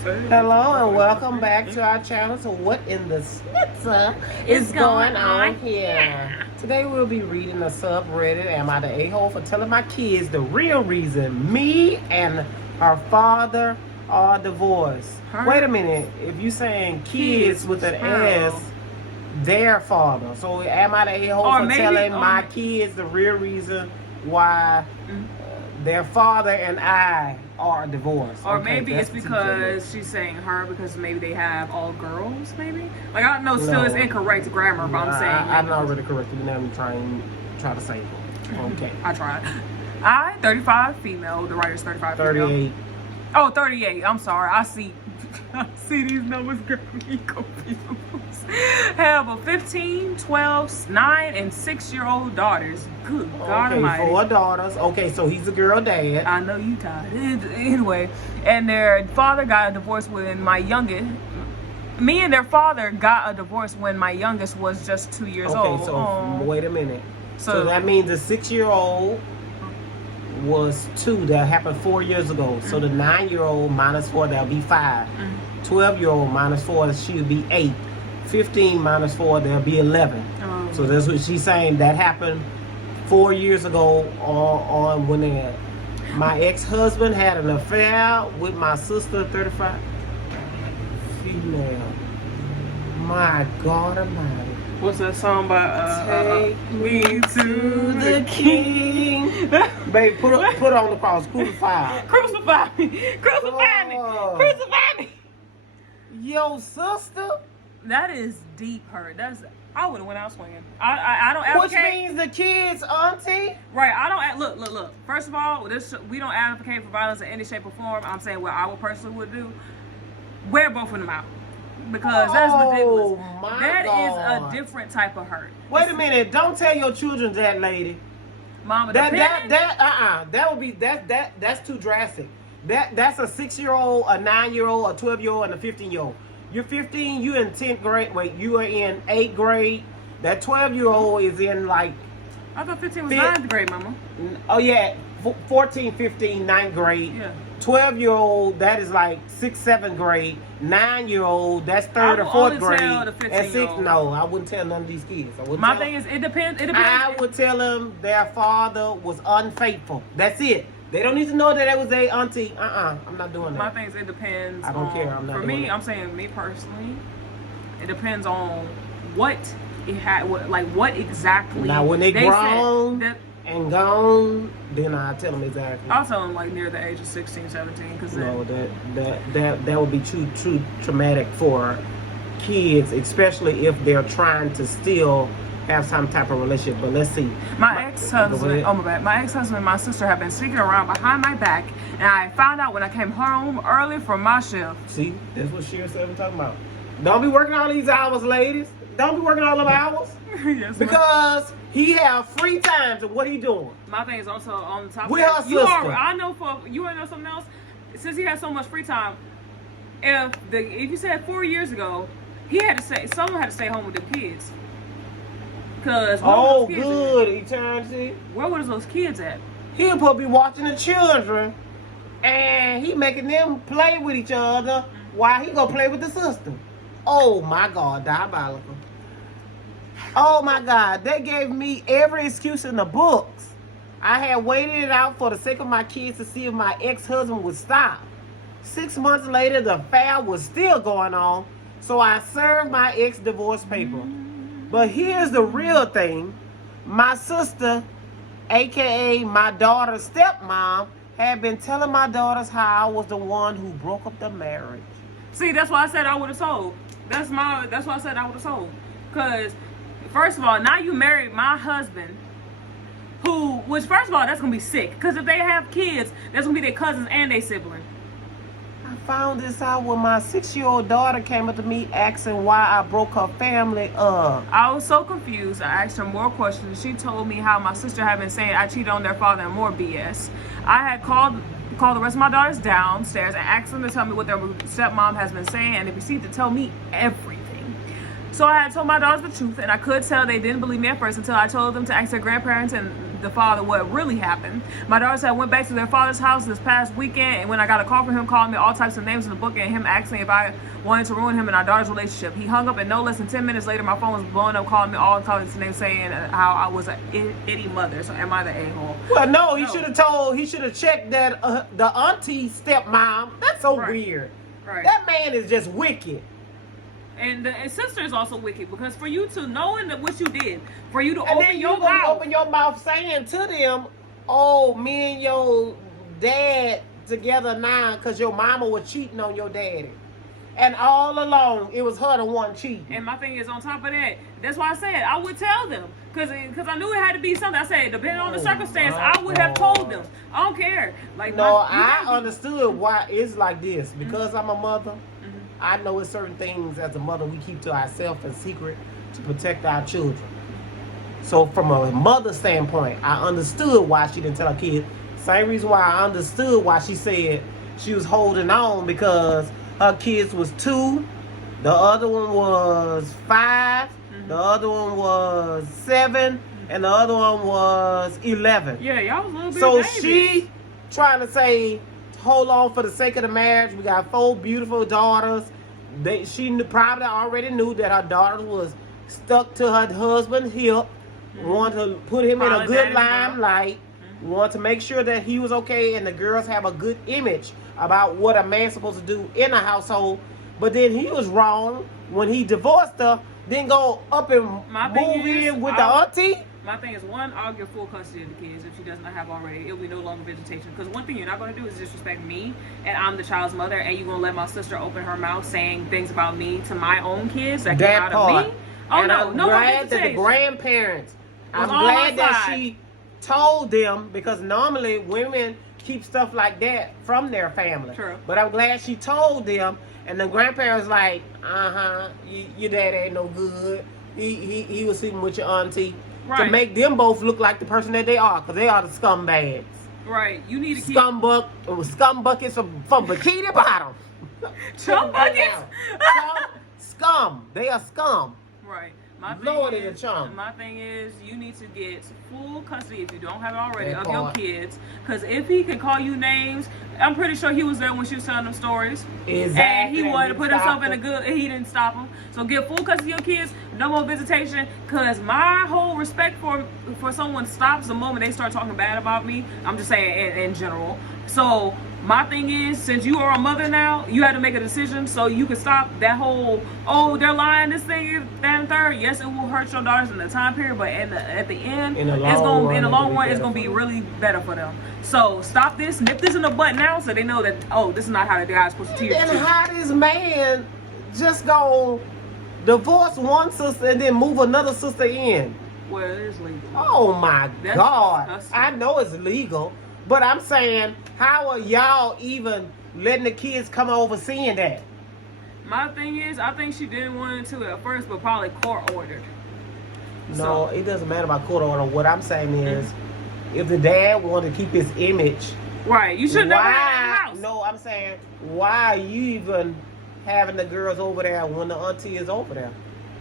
Hello and welcome back to our channel. So what in the snitzer is going on here? Today we'll be reading the subreddit, am I the a-hole for telling my kids the real reason me and her father are divorced? Wait a minute, if you saying kids with an S, their father. So am I the a-hole for telling my kids the real reason why their father and I are divorced? Or maybe it's because she's saying her because maybe they have all girls, maybe? Like, I know still it's incorrect grammar, but I'm saying... I'm not really correcting you. Now I'm try to say it. Okay. I tried. 35 female. The writer's 35 38. Female. Oh, 38. I'm sorry. I see these numbers get me confused. Have a 15, 12, 9, and 6-year-old daughters. Good God Almighty. 4 daughters. Okay, so he's a girl dad. I know you tired. Anyway, and their father got a divorce when my youngest. Me and their father got a divorce when my youngest was just 2 years old. Okay, so wait a minute. So that means the 6-year-old was 2. That happened 4 years ago. So the 9-year-old minus 4, that'll be 5. 12-year-old minus 4, she'll be 8. 15 minus 4, there'll be 11. So that's what she's saying. That happened 4 years ago on when my ex-husband had an affair with my sister, 35 female. My God Almighty. What's that song by? Take me to the King. Babe, put on the cross. Crucify. Crucify me. Crucify me. Crucify me. Yo, sister. That is deep hurt. I would have went out swinging. I don't advocate. Which means the kids, auntie. Right. I don't look. First of all, we don't advocate for violence in any shape or form. I'm saying what I would personally would do. Wear both of them out. Because that's ridiculous. That is a different type of hurt. Wait a minute. Don't tell your children that, lady. Mama, that's too drastic. That's a 6-year-old, a 9-year-old, a 12-year-old, and a 15-year-old. You're 15, you in 10th grade. Wait, you are in 8th grade. That 12-year-old is in like... I thought 15 was 9th grade, Mama. Oh, yeah. 14, 15, 9th grade. Yeah. 12-year-old, that is like 6th, 7th grade. 9-year-old, that's 3rd or 4th grade. And 6th, no, I wouldn't tell none of these kids. My thing is, it depends. I would tell them their father was unfaithful. That's it. They don't need to know that it was their auntie. I'm not doing that. My thing is, it depends. I don't care. I'm not for doing me, that. I'm saying, me personally, it depends on what it had, what exactly. Now, when they grown and gone, then I tell them exactly. I'll tell them like near the age of 16, 17, because no, that would be too traumatic for kids, especially if they're trying to still have some type of relationship. But let's see. My ex-husband, my ex-husband and my sister have been sneaking around behind my back, and I found out when I came home early from my shift. See, that's what Sheer said I'm talking about. Don't be working all these hours, ladies. Don't be working all them hours. Yes, because he have free time. So what are you doing? My thing is also on the top. With her sister. I know you want to know something else. Since he has so much free time, if you said 4 years ago, someone had to stay home with the kids. Cause good eternity. Where was those kids at? He'll probably be watching the children, and he making them play with each other while he gonna play with the sister. Oh my God, diabolical. Oh my God, they gave me every excuse in the books. I had waited it out for the sake of my kids to see if my ex-husband would stop. 6 months later, the affair was still going on, so I served my ex-divorce paper. But here's the real thing. My sister, aka my daughter's stepmom, had been telling my daughters how I was the one who broke up the marriage. See, that's why I said I would have told. That's why I said I would have told. Because, first of all, now you married my husband, which first of all, that's going to be sick. Because if they have kids, that's going to be their cousins and their siblings. I found this out when my 6-year-old daughter came up to me asking why I broke her family up. I was so confused. I asked her more questions. She told me how my sister had been saying I cheated on their father and more BS. I had called the rest of my daughters downstairs and asked them to tell me what their stepmom has been saying, and they proceeded to tell me everything. So I had told my daughters the truth, and I could tell they didn't believe me at first until I told them to ask their grandparents, and the father what really happened. My daughter said I went back to their father's house this past weekend, and when I got a call from him calling me all types of names in the book and him asking if I wanted to ruin him and our daughter's relationship. He hung up, and no less than 10 minutes later, my phone was blowing up, calling me all kinds of names, saying how I was an itty mother. So am I the a-hole? Well, no, he should have checked that the auntie stepmom. That's so weird. Right. That man is just wicked. And the sister is also wicked, because for you to knowing that what you did, for you to and open your mouth, open your mouth saying to them, "Oh, me and your dad together now because your mama was cheating on your daddy," and all along it was her the one cheating. And my thing is, on top of that, that's why I said I would tell them, because I knew it had to be something. I said, depending on the circumstance, I would have told them. I don't care. Like, no, I understood why it's like this, because I'm a mother. I know it's certain things as a mother we keep to ourselves in secret to protect our children. So from a mother standpoint, I understood why she didn't tell her kids. Same reason why I understood why she said she was holding on, because her kids was 2, the other one was 5, the other one was 7, and the other one was 11. Yeah, y'all was a little bit So babies. she trying to say, hold on for the sake of the marriage. We got 4 beautiful daughters. She probably already knew that her daughter was stuck to her husband's hip. Wanted to put him in a good limelight. Want to make sure that he was okay, and the girls have a good image about what a man's supposed to do in a household. But then he was wrong when he divorced her. Then go up and move in with the auntie. My thing is, one, I'll give full custody of the kids if she does not have already. It'll be no longer visitation. Because one thing you're not going to do is disrespect me, and I'm the child's mother, and you're going to let my sister open her mouth saying things about me to my own kids that came out of me. Oh, and no, I'm no glad that the grandparents, I'm glad that she told them, because normally women keep stuff like that from their family. True. But I'm glad she told them, and the grandparents like, your dad ain't no good. He was sleeping with your auntie. Right. To make them both look like the person that they are, because they are the scumbags. Right. You need to keep scum buckets from Bikini Bottom. Chum buckets. Scum. They are scum. Right. My thing is, you need to get full custody, if you don't have it already, of your kids. Because if he can call you names, I'm pretty sure he was there when she was telling them stories. Exactly. And he wanted to put himself in a good, he didn't stop him. So get full custody of your kids, no more visitation. Because my whole respect for someone stops the moment they start talking bad about me. I'm just saying in general. So my thing is, since you are a mother now, you had to make a decision so you can stop that whole, oh, they're lying, this thing, that, and third. Yes, it will hurt your daughters in the time period, but at the end, in the long run, it's going to be really better for them. So stop this, nip this in the butt now, so they know that, oh, this is not how the guy's supposed to treat you. And how this man just go divorce one sister and then move another sister in? Well, it is legal. Oh my God. Disgusting. I know it's legal, but I'm saying, how are y'all even letting the kids come over seeing that? My thing is, I think she didn't want to at first, but probably court ordered. No, it doesn't matter about court order. What I'm saying is, if the dad wanted to keep his image, right, you should never have in the house. No, I'm saying, why are you even having the girls over there when the auntie is over there?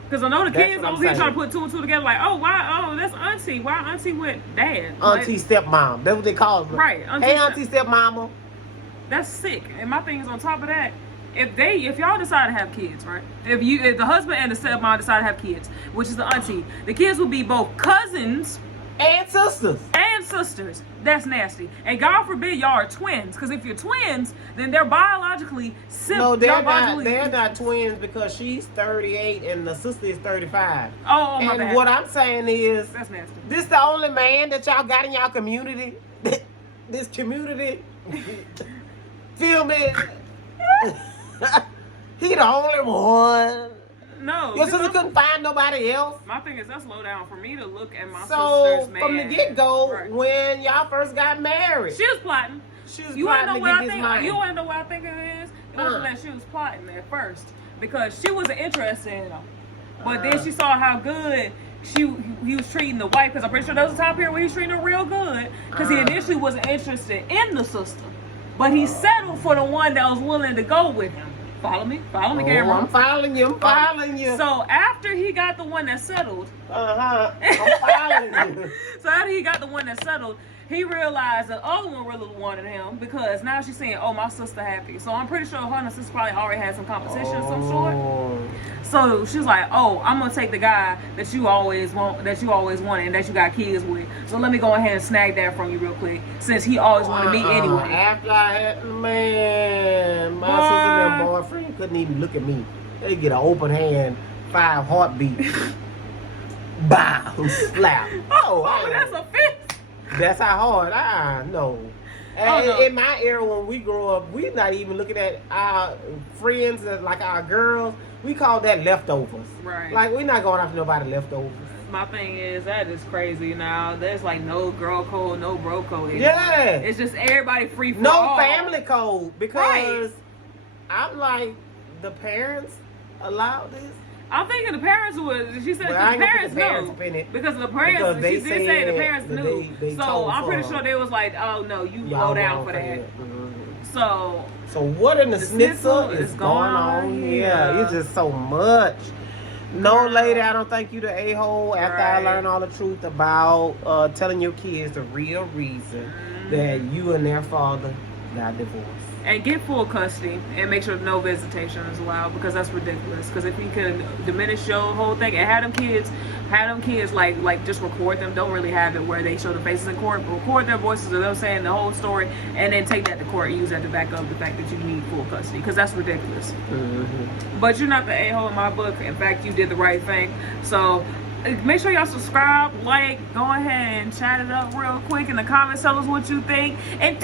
Because I know the kids over here trying to put 2 and 2 together, like, oh, why? Oh, that's auntie. Why auntie with dad? Auntie stepmom. That's what they call her. Right. Hey, auntie stepmama. That's sick. And my thing is, on top of that, if y'all decide to have kids, right? If the husband and the stepmom decide to have kids, which is the auntie, the kids will be both cousins and sisters. That's nasty. And God forbid y'all are twins, because if you're twins, then they're biologically No, they're not twins, because she's 38 and the sister is 35. Oh, my bad. And what I'm saying is, that's nasty. This the only man that y'all got in y'all community. This community. Feel me? He the only one. No. Your sister couldn't find nobody else. My thing is, let's slow down. For me to look at my sister's man. From the get-go, when y'all first got married. She was plotting. You want to know what I think it is? It wasn't that she was plotting at first, because she wasn't interested in him. But then she saw how good he was treating the wife, because I'm pretty sure there was a time period where he was treating her real good, because he initially wasn't interested in the sister. But he settled for the one that was willing to go with him. Follow me, Oh, camera. I'm following you. I'm following you. So after he got the one that settled, I'm following you. so after he got the one that settled, he realized the other one really wanted him because now she's saying, "Oh, my sister happy." So I'm pretty sure her and her sister probably already had some competition of some sort. So she's like, "Oh, I'm gonna take the guy that you always wanted, and that you got kids with. So let me go ahead and snag that from you real quick, since he always wanted me anyway." After I had, man, my sister and their boyfriend couldn't even look at me. They get an open hand, 5 heartbeats. Bow, slap. Oh, that's a fist. That's how hard I know. No. In my era, when we grew up, we not even looking at our friends as like our girls. We call that leftovers. Right. Like, we're not going after nobody leftovers. My thing is, that is crazy now. There's like no girl code, no bro code anymore. Yeah. It's just everybody free for No all. family code. Because Right. I'm like, the parents allow this? I'm thinking the parents would. She said Well, I the ain't gonna parents put the parents knew up in it, because the parents. because they She did say the said parents that knew. they So told I'm pretty her, sure they was like, "Oh no, you y'all go down wrong for that." Mhm. So what in the schnitzel schnitzel is is going on here? It's just so much. No, Girl. lady, I don't think you the a-hole after I Right. learned all the truth about telling your kids the real reason that you and their father got divorced. and get full custody and make sure no visitation is allowed, because that's ridiculous. Because if he can diminish your whole thing and have them kids like just record them. Don't really have it where they show the faces in court, but record their voices of them saying the whole story, and then take that to court and use that to back up the fact that you need full custody, because that's ridiculous. But you're not the a-hole in my book. In fact, you did the right thing. So make sure y'all subscribe, like, go ahead and chat it up real quick in the comments. Tell us what you think, and